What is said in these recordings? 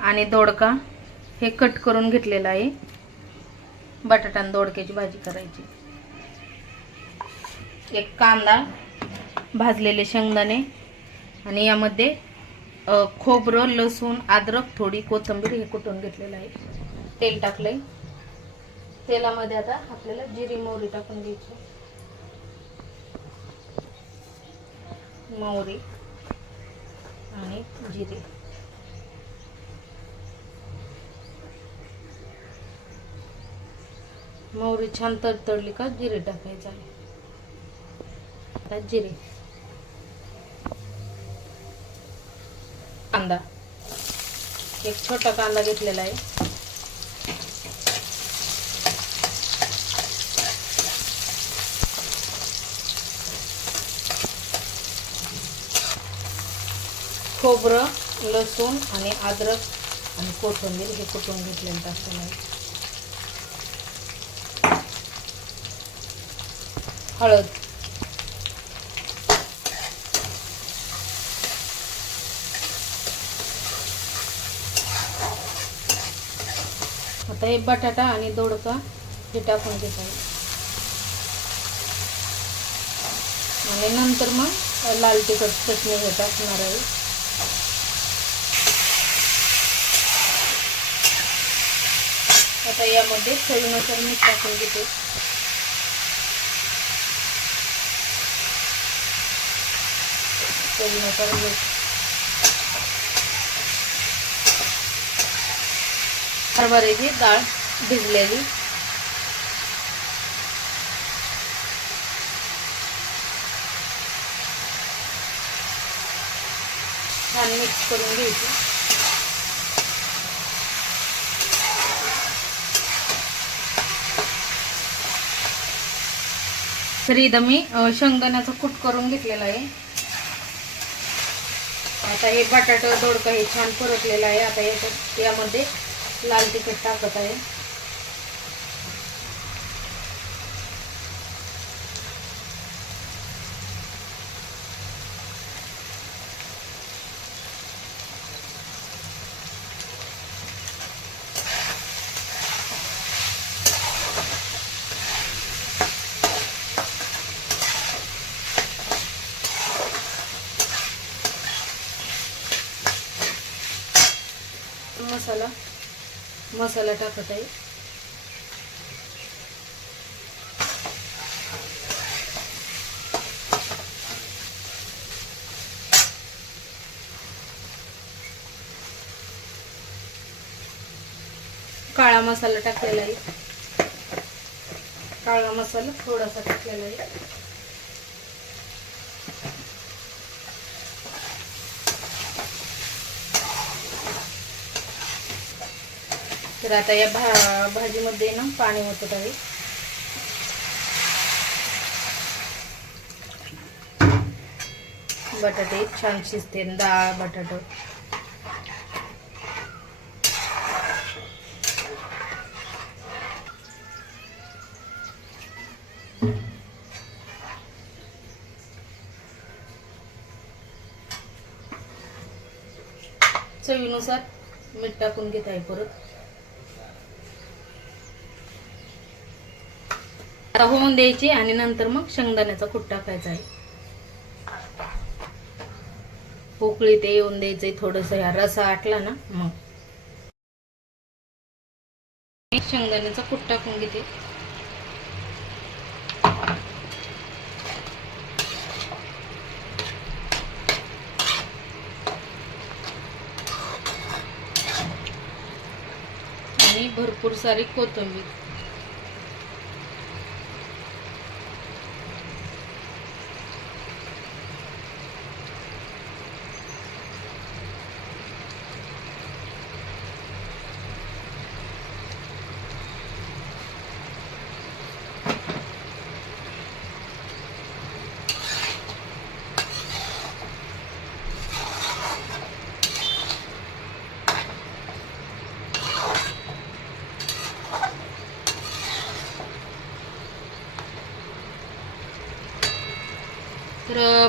आणि दोडका हे कट करून घेतलेलं आहे. बटाटा आणि दोडक्याची भाजी करायची. एक कांदा भाजलेले शेंगदाणे आणि यामध्ये खोबरं लसूण अद्रक थोडी कोथिंबीर हे कुटून घेतलेलं आहे. तेल टाकलंय. तेलामध्ये आता आपल्याला जिरी मोहरी टाकून घ्यायची. मोहरी आणि जिरी. मोहरी छान तडतडली का? जिरे टाकायचं आहे. आता जिरे. कांदा. एक छोटा कांदा घेतलेला आहे. खोबरं लसूण आणि अद्रक आणि कोथिंबीर हे कुटून घेतलेलं टाकलेलं हळद. आता हे बटाटा आणि दोडका हे टाकून घेत आहे आणि नंतर मग लाल तिखट चटणी हे टाकणार आहे. आता यामध्ये चवीनुसार मीठ टाकून घेते. चवीनुसार मीठ हरभऱ्याची डाळ भिजलेली. छान मिक्स करून घ्यायची. तर इथं मी शेंगदाण्याचा कूट करून घेतलेला आहे. आता हे बटाटा दोडका हे छान परतलेलं आहे. आता याच्यात यामध्ये लाल तिखट टाकत आहे. मसाला मसाला टाकत आहे. काळा मसाला टाकलेला आहे. काळा मसाला थोडासा टाकलेला आहे. तर आता या भा भाजीमध्ये ना पाणी होतं आहे. बटाटे छान शिजते डाळ बटाटा. चवीनुसार मीठ टाकून घेत आहे परत. आता होऊन द्यायची आणि नंतर मग शेंगदाण्याचा कूट टाकायचा आहे. उकळी ते येऊन द्यायचंय थोडस. ह्या रसा आटला ना मग. शेंगदाण्याचा कूट टाकून घेते. आणि भरपूर सारी कोथिंबीर.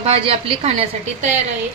भाजी आपली खाण्यासाठी तयार आहे.